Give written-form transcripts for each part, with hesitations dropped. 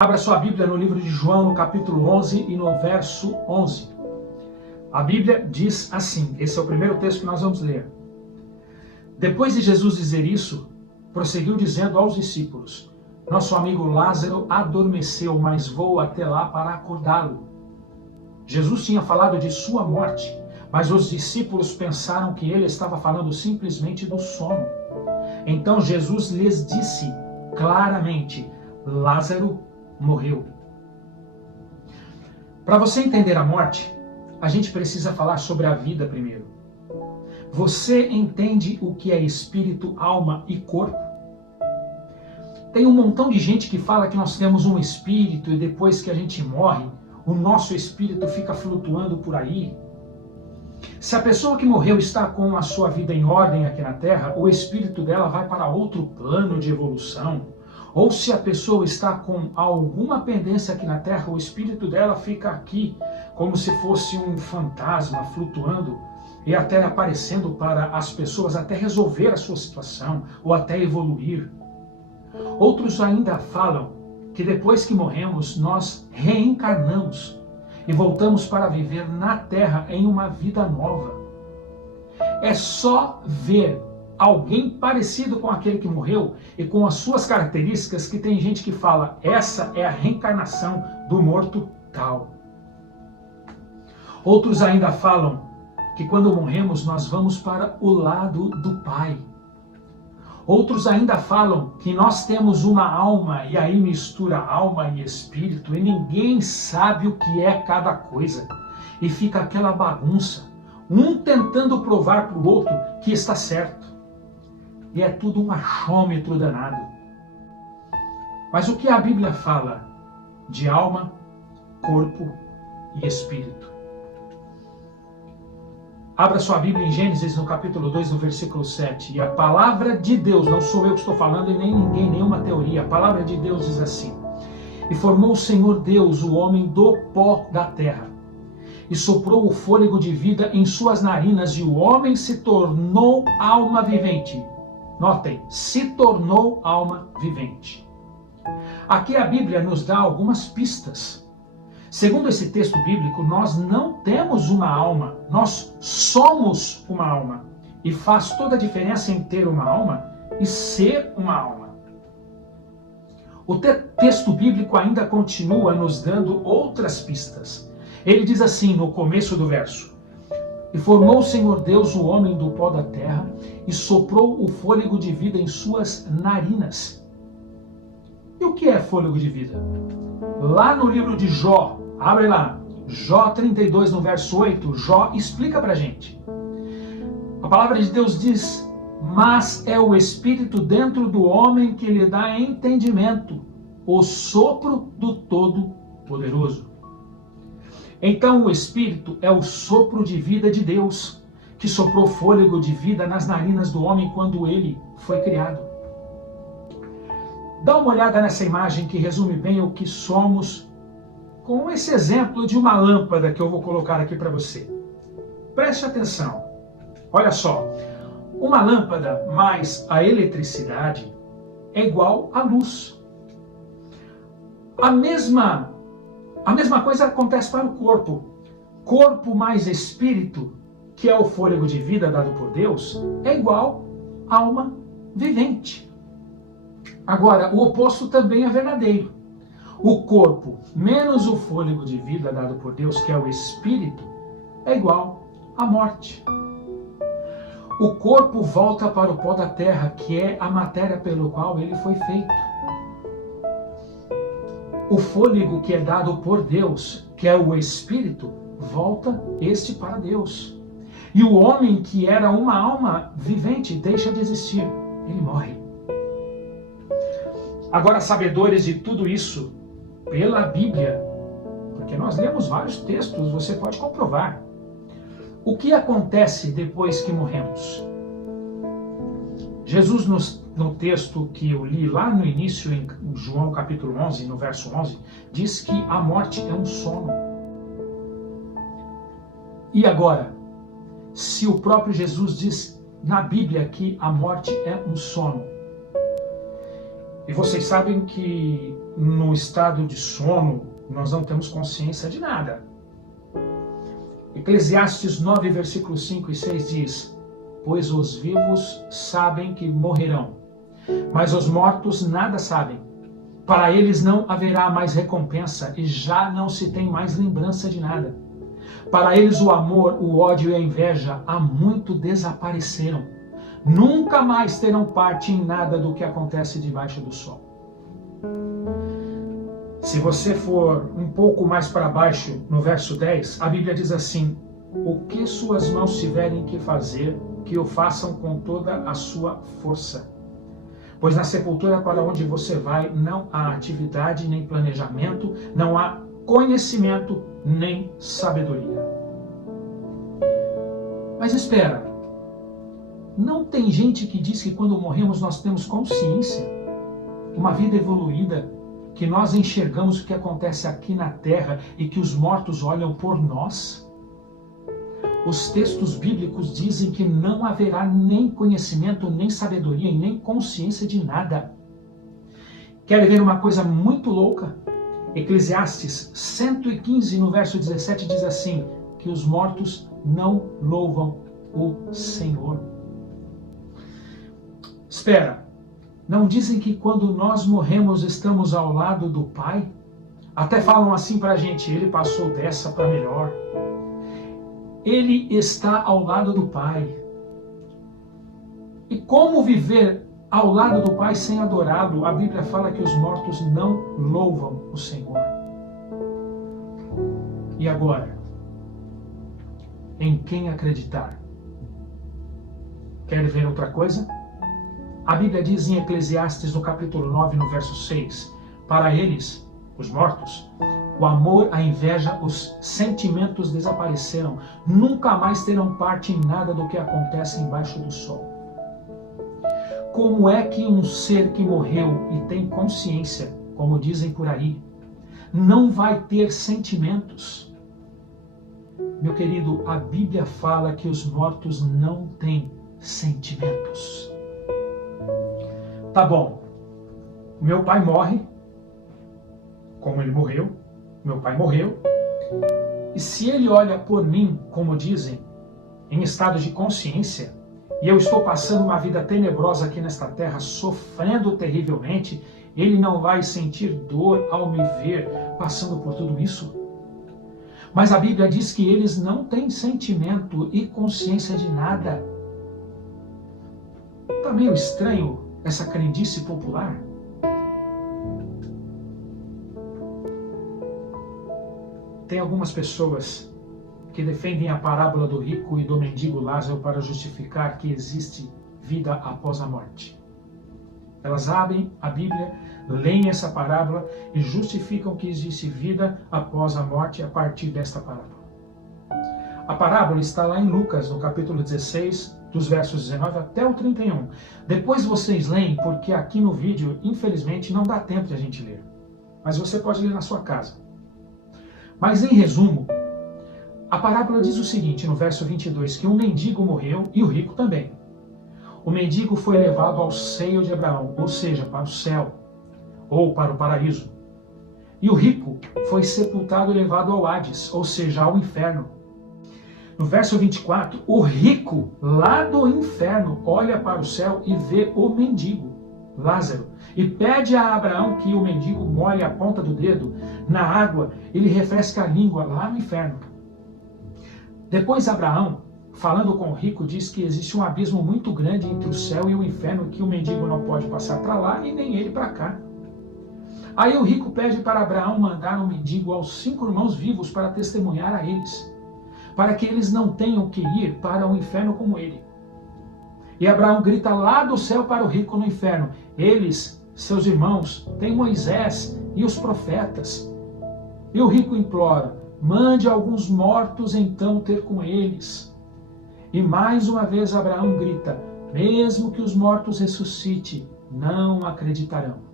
Abra sua Bíblia no livro de João, no capítulo 11 e no verso 11. A Bíblia diz assim, esse é o primeiro texto que nós vamos ler. Depois de Jesus dizer isso, prosseguiu dizendo aos discípulos: Nosso amigo Lázaro adormeceu, mas vou até lá para acordá-lo. Jesus tinha falado de sua morte, mas os discípulos pensaram que ele estava falando simplesmente do sono. Então Jesus lhes disse claramente: Lázaro morreu. Para você entender a morte, a gente precisa falar sobre a vida primeiro. Você entende o que é espírito, alma e corpo? Tem um montão de gente que fala que nós temos um espírito e depois que a gente morre, o nosso espírito fica flutuando por aí. Se a pessoa que morreu está com a sua vida em ordem aqui na Terra, o espírito dela vai para outro plano de evolução. Ou se a pessoa está com alguma pendência aqui na Terra, o espírito dela fica aqui como se fosse um fantasma flutuando e até aparecendo para as pessoas até resolver a sua situação ou até evoluir. Outros ainda falam que depois que morremos, nós reencarnamos e voltamos para viver na Terra em uma vida nova. É só ver alguém parecido com aquele que morreu e com as suas características que tem gente que fala, essa é a reencarnação do morto tal. Outros ainda falam que quando morremos nós vamos para o lado do Pai. Outros ainda falam que nós temos uma alma e aí mistura alma e espírito e ninguém sabe o que é cada coisa. E fica aquela bagunça, um tentando provar para o outro que está certo. E é tudo um achômetro danado. Mas o que a Bíblia fala de alma, corpo e espírito? Abra sua Bíblia em Gênesis, no capítulo 2, no versículo 7. E a palavra de Deus, não sou eu que estou falando e nem ninguém, nenhuma teoria. A palavra de Deus diz assim: E formou o Senhor Deus o homem do pó da terra, e soprou o fôlego de vida em suas narinas, e o homem se tornou alma vivente. Notem, se tornou alma vivente. Aqui a Bíblia nos dá algumas pistas. Segundo esse texto bíblico, nós não temos uma alma, nós somos uma alma. E faz toda a diferença em ter uma alma e ser uma alma. O texto bíblico ainda continua nos dando outras pistas. Ele diz assim no começo do verso: E formou o Senhor Deus o homem do pó da terra, e soprou o fôlego de vida em suas narinas. E o que é fôlego de vida? Lá no livro de Jó, abre lá, Jó 32, no verso 8, Jó explica pra gente. A palavra de Deus diz: Mas é o Espírito dentro do homem que lhe dá entendimento, o sopro do Todo-Poderoso. Então o Espírito é o sopro de vida de Deus, que soprou fôlego de vida nas narinas do homem quando ele foi criado. Dá uma olhada nessa imagem que resume bem o que somos, com esse exemplo de uma lâmpada que eu vou colocar aqui para você. Preste atenção. Olha só, uma lâmpada mais a eletricidade é igual à luz. A mesma coisa acontece para o corpo. Corpo mais espírito, que é o fôlego de vida dado por Deus, é igual a alma vivente. Agora, o oposto também é verdadeiro. O corpo menos o fôlego de vida dado por Deus, que é o espírito, é igual à morte. O corpo volta para o pó da terra, que é a matéria pelo qual ele foi feito. O fôlego que é dado por Deus, que é o Espírito, volta este para Deus. E o homem que era uma alma vivente deixa de existir, ele morre. Agora, sabedores de tudo isso, pela Bíblia, porque nós lemos vários textos, você pode comprovar. O que acontece depois que morremos? Jesus, no texto que eu li lá no início, em João capítulo 11, no verso 11, diz que a morte é um sono. E agora, se o próprio Jesus diz na Bíblia que a morte é um sono, E vocês sabem que no estado de sono nós não temos consciência de nada. Eclesiastes 9, versículos 5 e 6 diz: pois os vivos sabem que morrerão, mas os mortos nada sabem. Para eles não haverá mais recompensa e já não se tem mais lembrança de nada. Para eles o amor, o ódio e a inveja há muito desapareceram. Nunca mais terão parte em nada do que acontece debaixo do sol. Se você for um pouco mais para baixo, no verso 10, a Bíblia diz assim: o que suas mãos tiverem que fazer, que o façam com toda a sua força. Pois na sepultura para onde você vai não há atividade nem planejamento, não há conhecimento nem sabedoria. Mas espera, não tem gente que diz que quando morremos nós temos consciência, uma vida evoluída, que nós enxergamos o que acontece aqui na terra e que os mortos olham por nós? Os textos bíblicos dizem que não haverá nem conhecimento, nem sabedoria e nem consciência de nada. Querem ver uma coisa muito louca? Eclesiastes 115, no verso 17, diz assim, que os mortos não louvam o Senhor. Espera, não dizem que quando nós morremos estamos ao lado do Pai? Até falam assim pra gente, ele passou dessa para melhor. Ele está ao lado do Pai. E como viver ao lado do Pai sem adorá-lo? A Bíblia fala que os mortos não louvam o Senhor. E agora? Em quem acreditar? Quer ver outra coisa? A Bíblia diz em Eclesiastes, no capítulo 9, no verso 6, para eles, os mortos, o amor, a inveja, os sentimentos desapareceram. Nunca mais terão parte em nada do que acontece embaixo do sol. Como é que um ser que morreu e tem consciência, como dizem por aí, não vai ter sentimentos? Meu querido, a Bíblia fala que os mortos não têm sentimentos. Tá bom, meu pai morre, como ele morreu, meu pai morreu, e se ele olha por mim, como dizem, em estado de consciência, e eu estou passando uma vida tenebrosa aqui nesta terra, sofrendo terrivelmente, ele não vai sentir dor ao me ver passando por tudo isso? Mas a Bíblia diz que eles não têm sentimento e consciência de nada. Está meio estranho essa crendice popular? Tem algumas pessoas que defendem a parábola do rico e do mendigo Lázaro para justificar que existe vida após a morte. Elas abrem a Bíblia, leem essa parábola e justificam que existe vida após a morte a partir desta parábola. A parábola está lá em Lucas, no capítulo 16, dos versos 19 até o 31. Depois vocês leem, porque aqui no vídeo, infelizmente, não dá tempo de a gente ler. Mas você pode ler na sua casa. Mas em resumo, a parábola diz o seguinte, no verso 22, que um mendigo morreu e o rico também. O mendigo foi levado ao seio de Abraão, ou seja, para o céu, ou para o paraíso. E o rico foi sepultado e levado ao Hades, ou seja, ao inferno. No verso 24, o rico, lá do inferno, olha para o céu e vê o mendigo, Lázaro, e pede a Abraão que o mendigo molhe a ponta do dedo na água, ele refresca a língua lá no inferno. Depois Abraão, falando com o rico, diz que existe um abismo muito grande entre o céu e o inferno, que o mendigo não pode passar para lá e nem ele para cá. Aí o rico pede para Abraão mandar um mendigo aos 5 irmãos vivos para testemunhar a eles, para que eles não tenham que ir para o inferno como ele. E Abraão grita lá do céu para o rico no inferno: eles, seus irmãos, têm Moisés e os profetas. E o rico implora: mande alguns mortos então ter com eles. E mais uma vez Abraão grita: mesmo que os mortos ressuscitem, não acreditarão.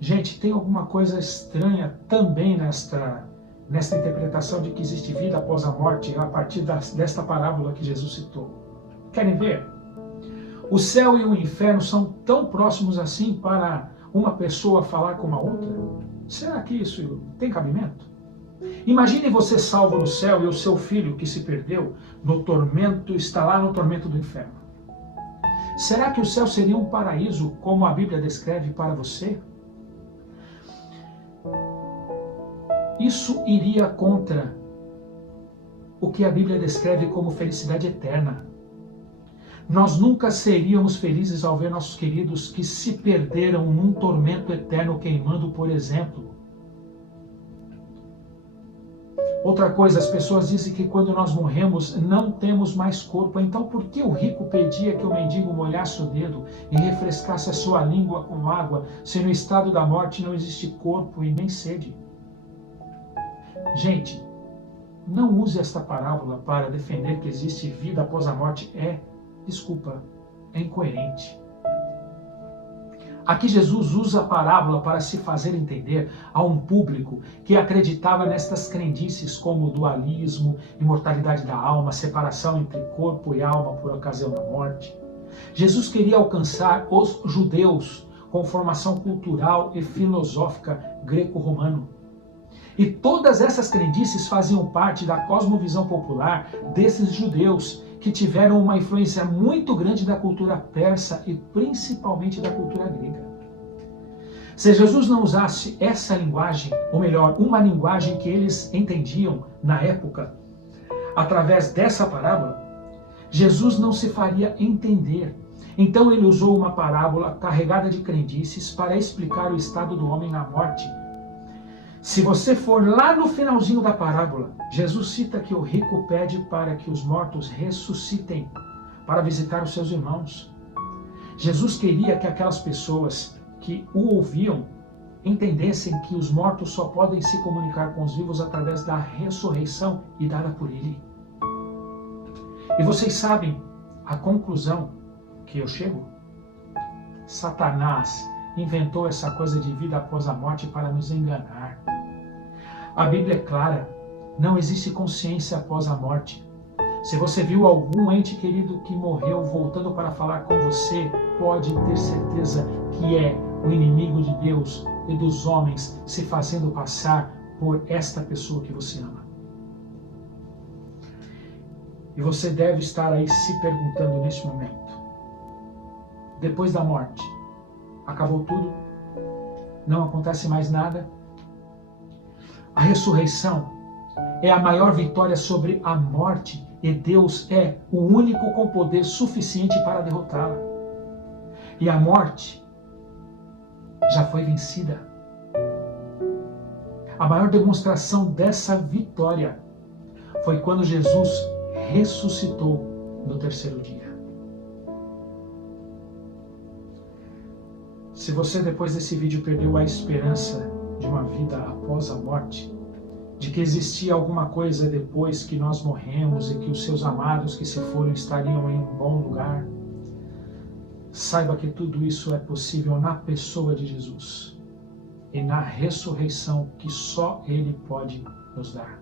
Gente, tem alguma coisa estranha também nesta interpretação de que existe vida após a morte a partir desta parábola que Jesus citou. Querem ver? O céu e o inferno são tão próximos assim para uma pessoa falar com a outra? Será que isso tem cabimento? Imagine você salvo no céu e o seu filho que se perdeu no tormento, está lá no tormento do inferno. Será que o céu seria um paraíso como a Bíblia descreve para você? Isso iria contra o que a Bíblia descreve como felicidade eterna. Nós nunca seríamos felizes ao ver nossos queridos que se perderam num tormento eterno queimando, por exemplo. Outra coisa, as pessoas dizem que quando nós morremos não temos mais corpo. Então por que o rico pedia que o mendigo molhasse o dedo e refrescasse a sua língua com água, se no estado da morte não existe corpo e nem sede? Gente, não use esta parábola para defender que existe vida após a morte. É incoerente. Aqui Jesus usa a parábola para se fazer entender a um público que acreditava nestas crendices como dualismo, imortalidade da alma, separação entre corpo e alma por ocasião da morte. Jesus queria alcançar os judeus com formação cultural e filosófica greco-romana. E todas essas crendices faziam parte da cosmovisão popular desses judeus que tiveram uma influência muito grande da cultura persa e principalmente da cultura grega. Se Jesus não usasse essa linguagem, ou melhor, uma linguagem que eles entendiam na época, através dessa parábola, Jesus não se faria entender. Então ele usou uma parábola carregada de crendices para explicar o estado do homem na morte. Se você for lá no finalzinho da parábola, Jesus cita que o rico pede para que os mortos ressuscitem para visitar os seus irmãos. Jesus queria que aquelas pessoas que o ouviam entendessem que os mortos só podem se comunicar com os vivos através da ressurreição e dada por ele. E vocês sabem a conclusão que eu chego? Satanás inventou essa coisa de vida após a morte para nos enganar. A Bíblia é clara, não existe consciência após a morte. Se você viu algum ente querido que morreu voltando para falar com você, pode ter certeza que é o inimigo de Deus e dos homens se fazendo passar por esta pessoa que você ama. E você deve estar aí se perguntando neste momento: depois da morte, acabou tudo? Não acontece mais nada? A ressurreição é a maior vitória sobre a morte e Deus é o único com poder suficiente para derrotá-la. E a morte já foi vencida. A maior demonstração dessa vitória foi quando Jesus ressuscitou no terceiro dia. Se você depois desse vídeo perdeu a esperança de uma vida após a morte, de que existia alguma coisa depois que nós morremos e que os seus amados que se foram estariam em um bom lugar, saiba que tudo isso é possível na pessoa de Jesus e na ressurreição que só Ele pode nos dar.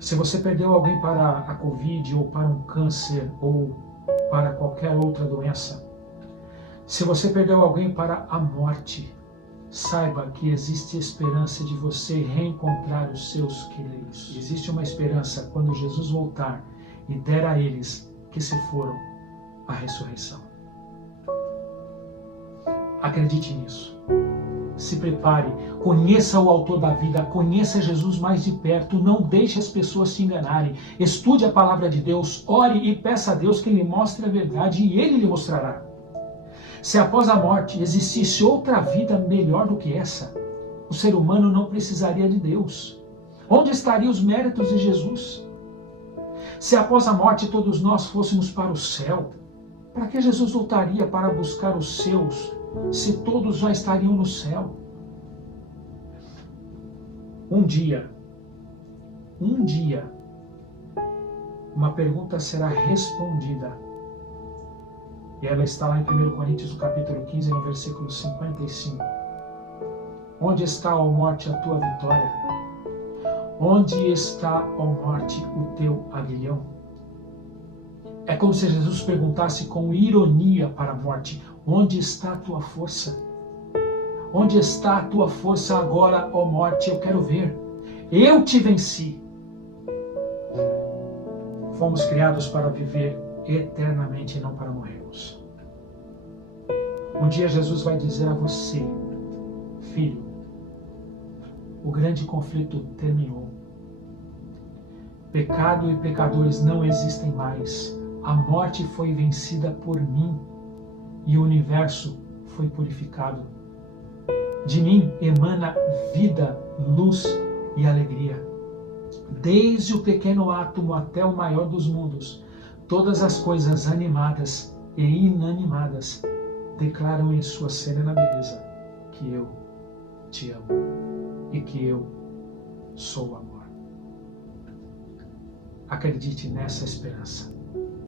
Se você perdeu alguém para a Covid ou para um câncer ou para qualquer outra doença, se você perdeu alguém para a morte, saiba que existe esperança de você reencontrar os seus queridos. Existe uma esperança quando Jesus voltar e der a eles que se foram a ressurreição. Acredite nisso. Se prepare, conheça o autor da vida, conheça Jesus mais de perto, não deixe as pessoas te enganarem. Estude a palavra de Deus, ore e peça a Deus que lhe mostre a verdade e Ele lhe mostrará. Se após a morte existisse outra vida melhor do que essa, o ser humano não precisaria de Deus. Onde estariam os méritos de Jesus? Se após a morte todos nós fôssemos para o céu, para que Jesus voltaria para buscar os seus, se todos já estariam no céu? Um dia, uma pergunta será respondida. E ela está lá em 1 Coríntios, no capítulo 15, no versículo 55. Onde está, ó morte, a tua vitória? Onde está, ó morte, o teu aguilhão? É como se Jesus perguntasse com ironia para a morte: onde está a tua força? Onde está a tua força agora, ó morte? Eu quero ver. Eu te venci. Fomos criados para viver eternamente e não para morrermos. Um dia Jesus vai dizer a você: filho, o grande conflito terminou. Pecado e pecadores não existem mais. A morte foi vencida por mim e o universo foi purificado. De mim emana vida, luz e alegria. Desde o pequeno átomo até o maior dos mundos, todas as coisas animadas e inanimadas declaram em sua serena beleza que eu te amo e que eu sou o amor. Acredite nessa esperança.